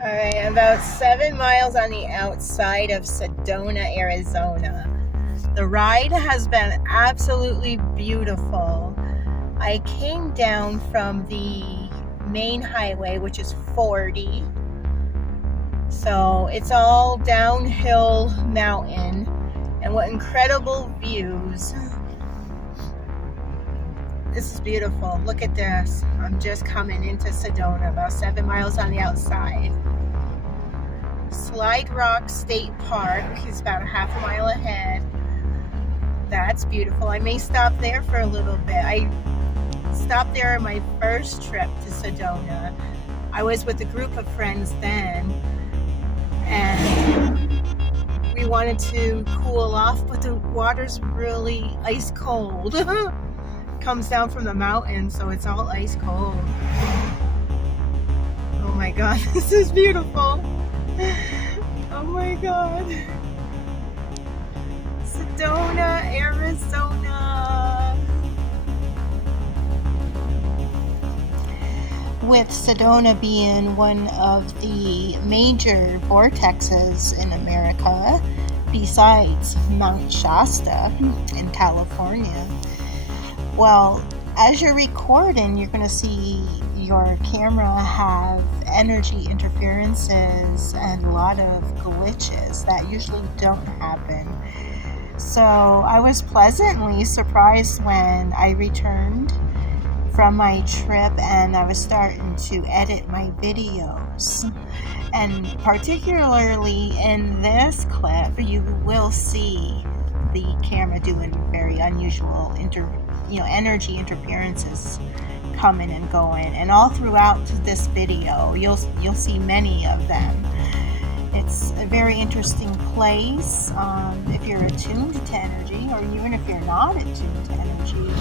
Alright, about 7 miles on the outside of Sedona, Arizona. The ride has been absolutely beautiful. I came down from the main highway, which is 40. So it's all downhill mountain, and what incredible views. This is beautiful. Look at this. I'm just coming into Sedona, about 7 miles on the outside. Slide Rock State Park is about a half a mile ahead. That's beautiful. I may stop there for a little bit. I stopped there on my first trip to Sedona. I was with a group of friends then, and we wanted to cool off, but the water's really ice cold. Comes down from the mountain, so it's all ice cold. Oh my god, this is beautiful. Oh my god. Sedona, Arizona. With Sedona being one of the major vortexes in America, besides Mount Shasta in California. Well, as you're recording, you're going to see your camera have energy interferences and a lot of glitches that usually don't happen. So I was pleasantly surprised when I returned from my trip and I was starting to edit my videos. And particularly in this clip, you will see the camera doing very unusual energy interferences coming and going, and all throughout this video you'll see many of them. It's a very interesting place. If you're attuned to energy, or even if you're not attuned to energy,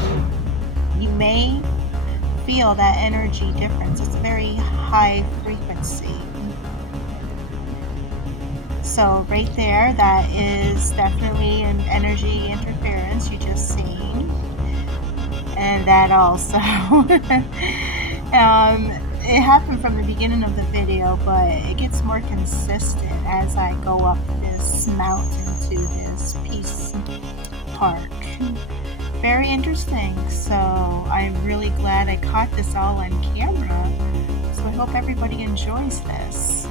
you may feel that energy difference. It's a very high frequency. So right there, that is definitely an energy interference you just seen. And that also it happened from the beginning of the video, but it gets more consistent as I go up this mountain to this peace park. Very interesting. So I'm really glad I caught this all on camera. So I hope everybody enjoys this.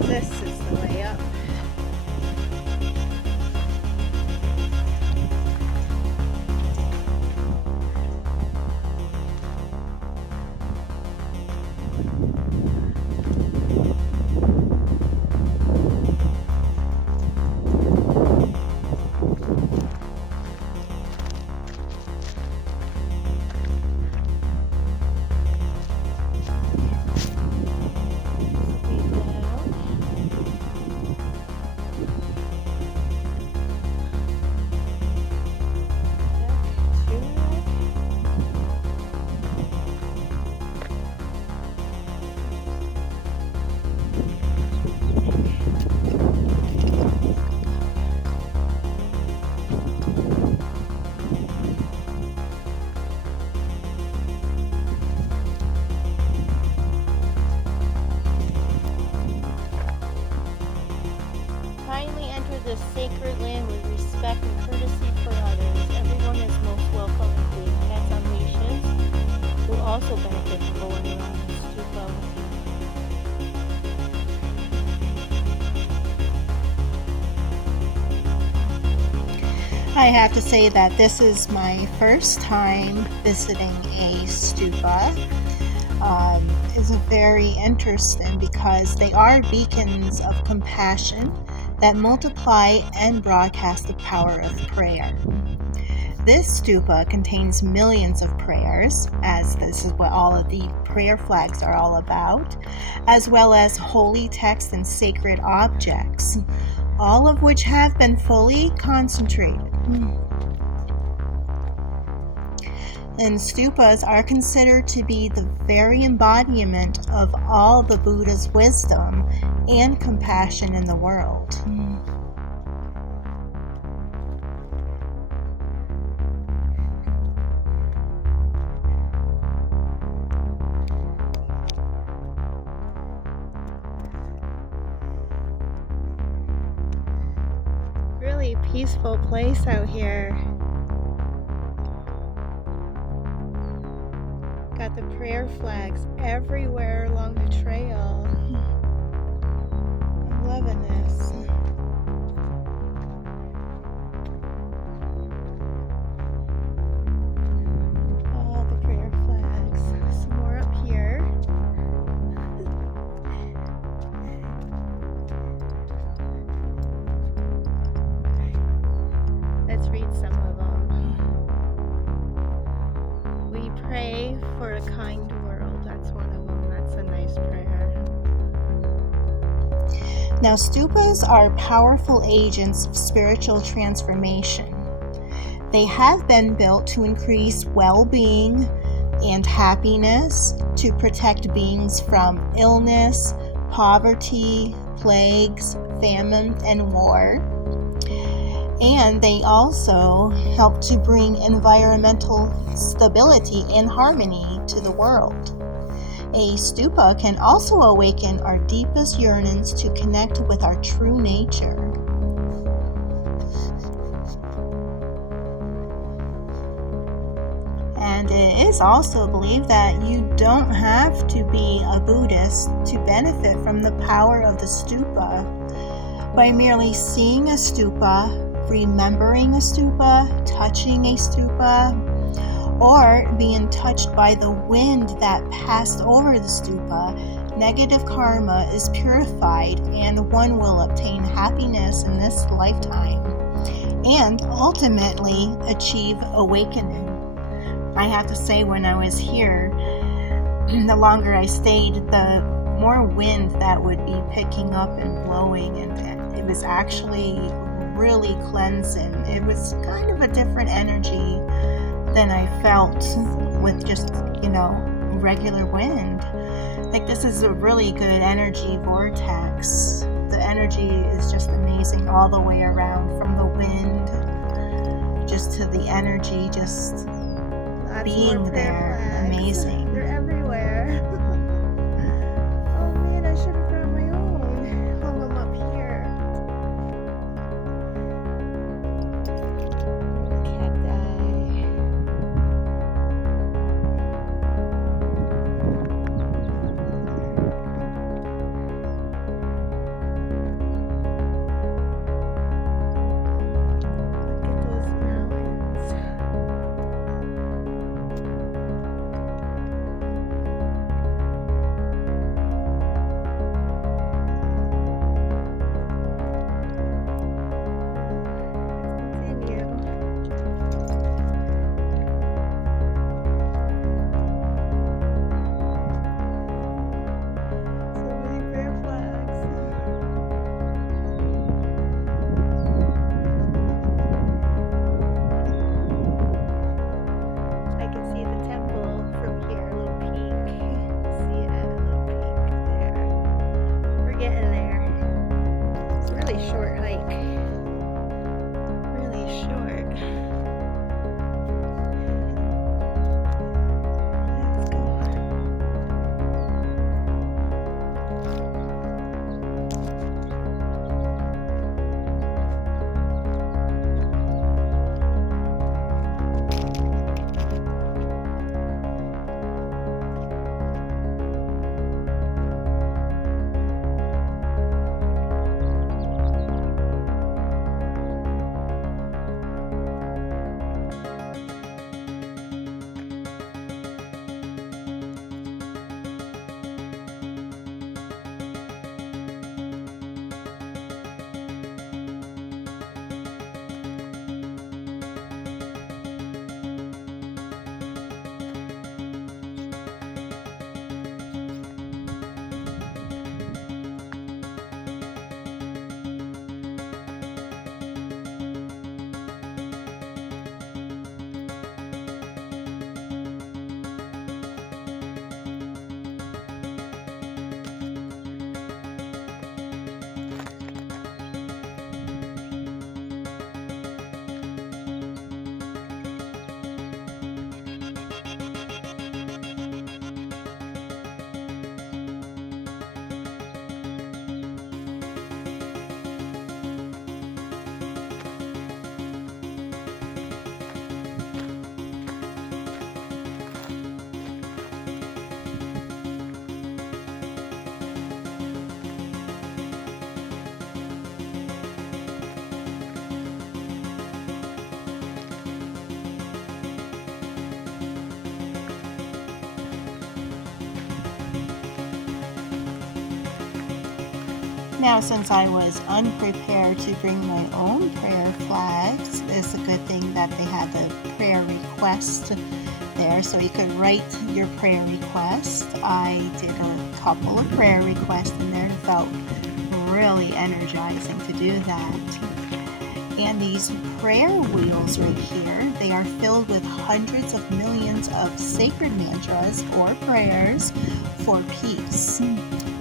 This is the way up. Kindly enter this sacred land with respect and courtesy for others. Everyone is most welcome, including cats on leashes, who also benefit from going around this stupa with you. I have to say that this is my first time visiting a stupa. Is very interesting because they are beacons of compassion that multiply and broadcast the power of prayer. This stupa contains millions of prayers, as this is what all of the prayer flags are all about, as well as holy texts and sacred objects, all of which have been fully concentrated. And stupas are considered to be the very embodiment of all the Buddha's wisdom and compassion in the world. Really peaceful place out here. Got the prayer flags everywhere along the trail. I'm loving this. All the prayer flags. Some more up here. Let's read some of them. We pray for a kind world. That's one of them. That's a nice prayer. Now, stupas are powerful agents of spiritual transformation. They have been built to increase well-being and happiness, to protect beings from illness, poverty, plagues, famine, and war. And they also help to bring environmental stability and harmony to the world. A stupa can also awaken our deepest yearnings to connect with our true nature. And it is also believed that you don't have to be a Buddhist to benefit from the power of the stupa. By merely seeing a stupa, remembering a stupa, touching a stupa, or being touched by the wind that passed over the stupa, negative karma is purified and one will obtain happiness in this lifetime and ultimately achieve awakening. I have to say, when I was here, the longer I stayed, the more wind that would be picking up and blowing, and it was actually really cleansing. It was kind of a different energy than I felt with just, regular wind. Like, this is a really good energy vortex. The energy is just amazing all the way around, from the wind just to the energy just being there. Amazing. They're everywhere. Oh man, I should have brought my own. Hung them up here. Now, since I was unprepared to bring my own prayer flags, it's a good thing that they had the prayer request there so you could write your prayer request. I did a couple of prayer requests in there and it felt really energizing to do that. And these prayer wheels right here, they are filled with hundreds of millions of sacred mantras or prayers for peace,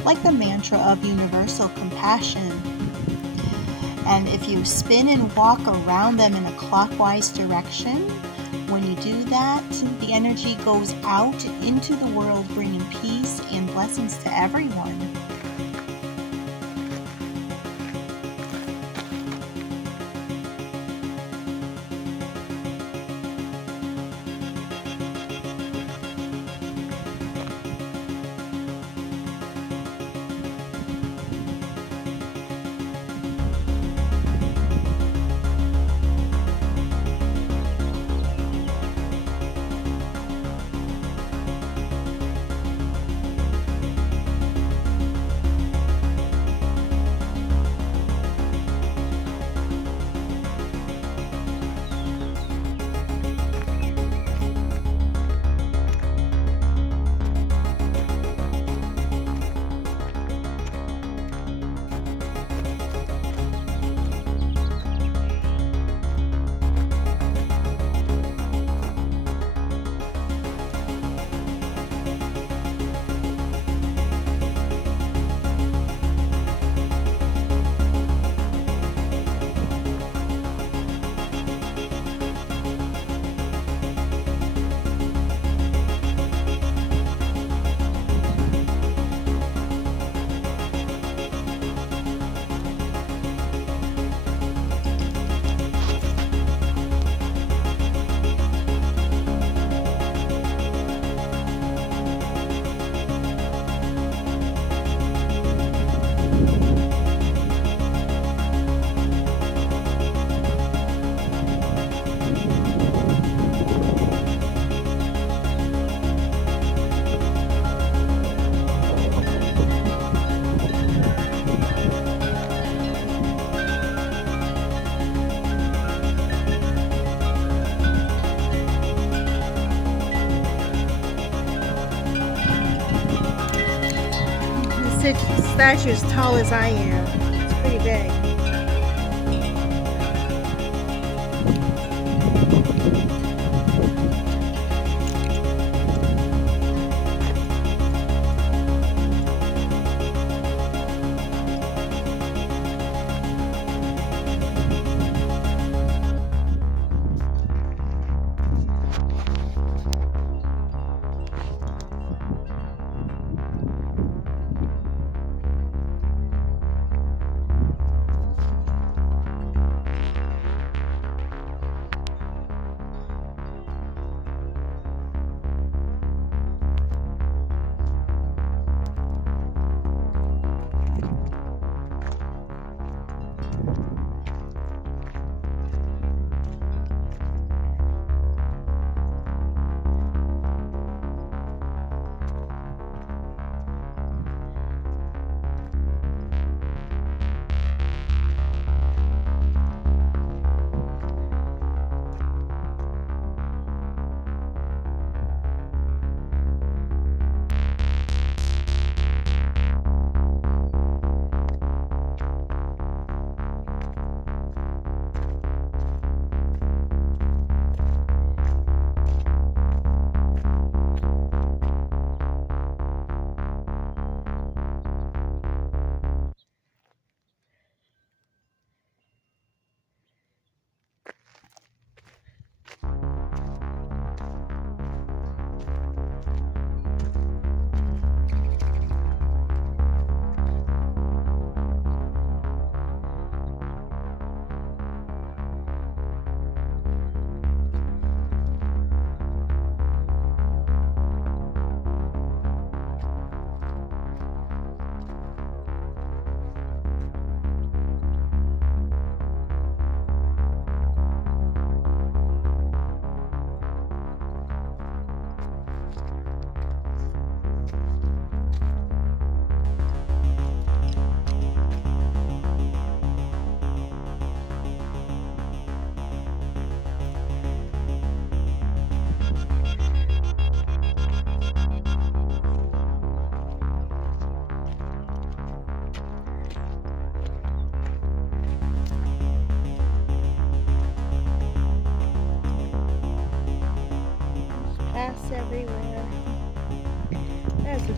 like the mantra of universal compassion. And if you spin and walk around them in a clockwise direction, when you do that, the energy goes out into the world, bringing peace and blessings to everyone. This statue is tall as I am. It's pretty big.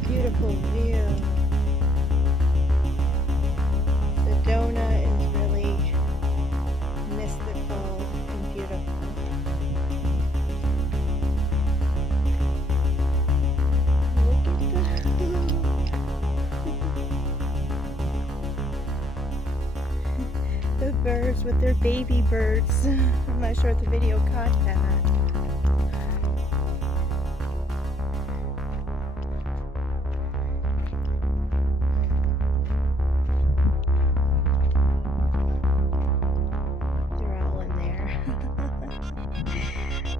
beautiful view. Sedona is really mystical and beautiful. Look at the birds with their baby birds. I'm not sure if the video caught that.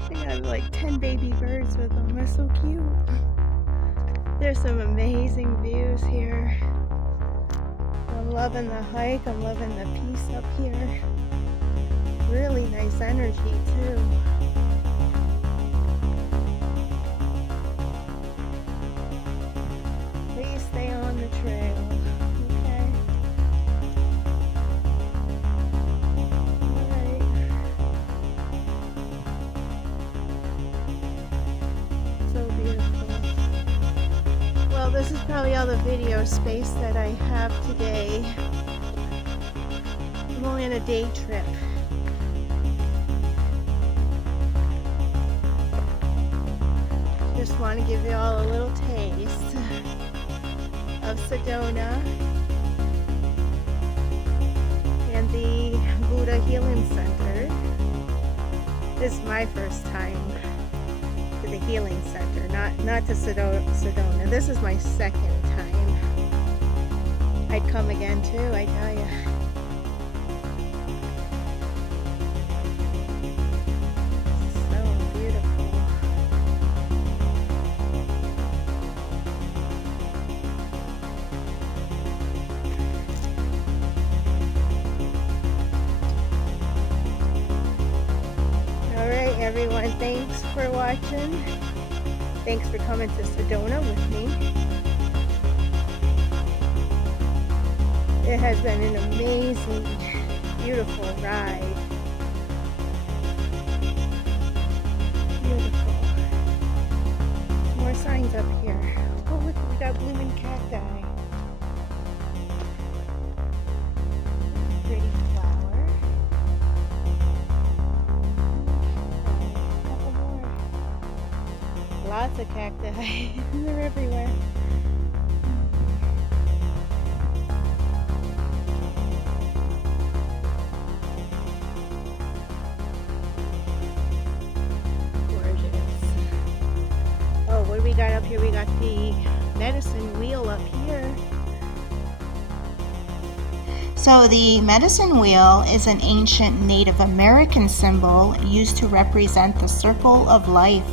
They got like 10 baby birds with them. They're so cute. There's some amazing views here. I'm loving the hike. I'm loving the peace up here. Really nice energy too. Please stay on the trail. This is probably all the video space that I have today. I'm only on a day trip. Just want to give you all a little taste of Sedona and the Buddha Healing Center. This is my first time to the Healing Center, not to Sedona. This is my second time. I'd come again too, I tell ya. So beautiful. Alright everyone, thanks for watching. Thanks for coming to Sedona with me. It has been an amazing, beautiful ride. Beautiful. More signs up here. Oh look, we got blooming cacti. Pretty flower. Lots of cacti. They're everywhere. Gorgeous. Oh, what do we got up here? We got the medicine wheel up here. So the medicine wheel is an ancient Native American symbol used to represent the circle of life.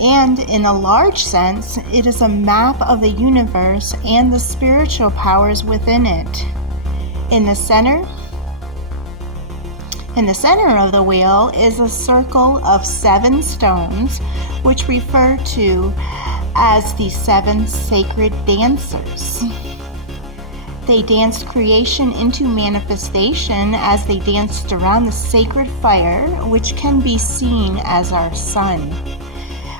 And in a large sense, it is a map of the universe and the spiritual powers within it. In the center of the wheel is a circle of 7 stones, which refer to as the 7 sacred dancers. They danced creation into manifestation as they danced around the sacred fire, which can be seen as our sun.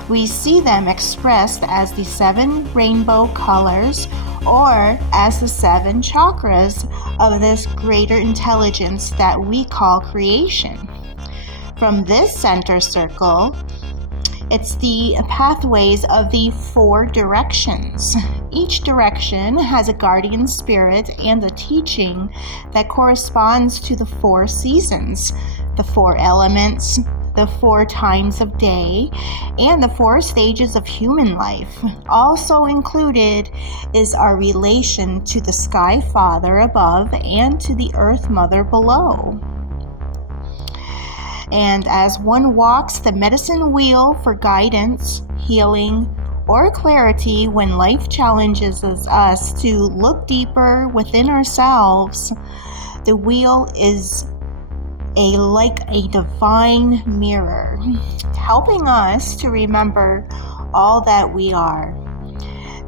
We see them expressed as the 7 rainbow colors or as the 7 chakras of this greater intelligence that we call creation. From this center circle, it's the pathways of the 4 directions. Each direction has a guardian spirit and a teaching that corresponds to the 4 seasons, the 4 elements, the 4 times of day, and the 4 stages of human life. Also included is our relation to the Sky Father above and to the Earth Mother below. And as one walks the medicine wheel for guidance, healing, or clarity when life challenges us to look deeper within ourselves, the wheel is like a divine mirror, helping us to remember all that we are.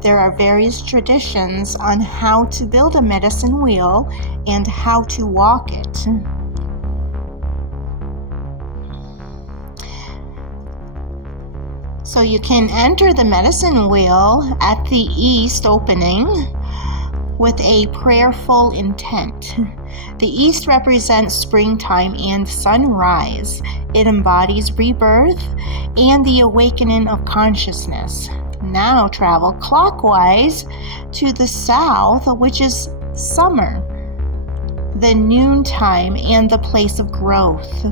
There are various traditions on how to build a medicine wheel and how to walk it. So you can enter the medicine wheel at the east opening with a prayerful intent. The east represents springtime and sunrise. It embodies rebirth and the awakening of consciousness. Now travel clockwise to the south, which is summer, the noontime, and the place of growth.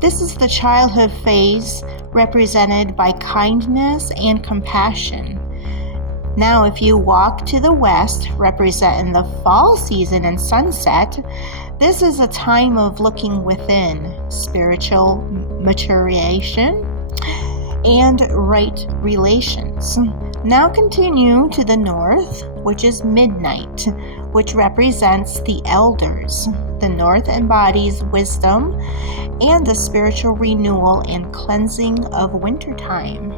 This is the childhood phase represented by kindness and compassion. Now, if you walk to the west, representing the fall season and sunset, this is a time of looking within, spiritual maturation, and right relations. Now continue to the north, which is midnight, which represents the elders. The north embodies wisdom and the spiritual renewal and cleansing of wintertime.